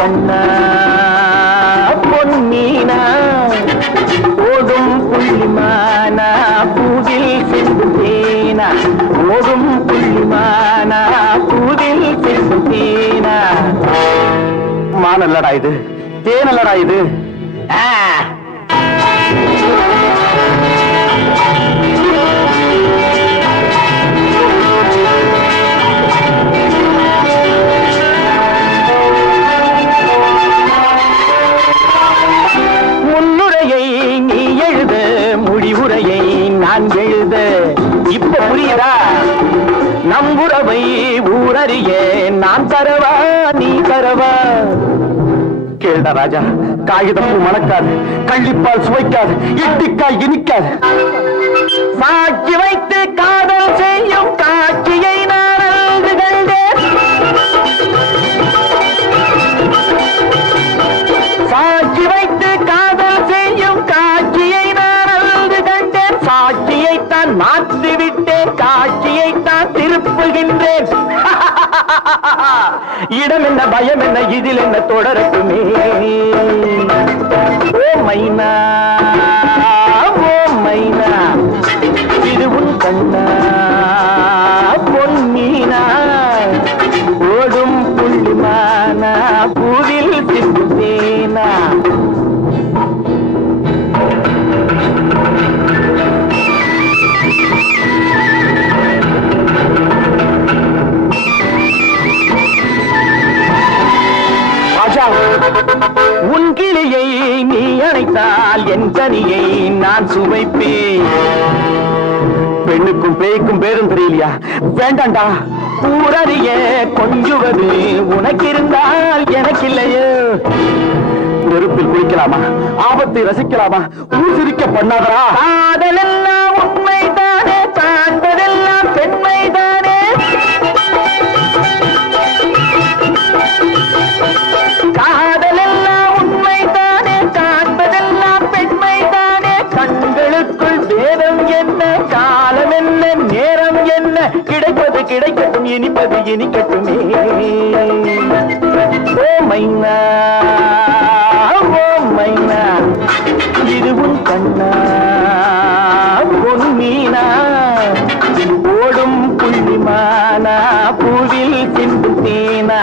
கண்ணா பொன்னீனா ஓடும் புள்ளிமானா பூவில் சென்று தேனா ஓடும் புள்ளிமானா பூவில் சென்று தேனா மானல்லடா இது தேனல்லடா இது. ஆ. நான் எழுத. இப்ப புரியுதா? நம்புறவை ஊரறிய. நான் தரவா நீ தரவா? கேள்டா ராஜா காகிதம் மணக்காது கள்ளிப்பால் சுவைக்காது இட்டிக்காய் இனிக்காது. சாட்சி வைத்து காதல் செய்யும் காட்சியை நான் மாற்றிவிட்டே காட்சியை தான் திருப்புகின்றேன். இடம் என்ன பயம் என்ன இதில் என்ன தொடரட்டுமே நினைத்தால் என் கனியை நான் சுவைப்பேன். பெண்ணுக்கும் பேய்க்கும் பேரும் தெரியலையா? வேண்டாண்டா. ஊரறிய கொஞ்சுவது உனக்கு இருந்தால் எனக்கு இல்லையே நெருப்பில் குளிக்கலாமா? ஆபத்தை ரசிக்கலாமா? ஊசிரிக்க பண்ணாதரா காதல கிடைக்கட்டும் இனிப்பது இனிக்கட்டுமே. ஓ மைனா ஓ மைனா இதுவும் கண்ணா பொன் மீனா. ஓடும் புள்ளிமானா பூவில் சிந்து தேனா.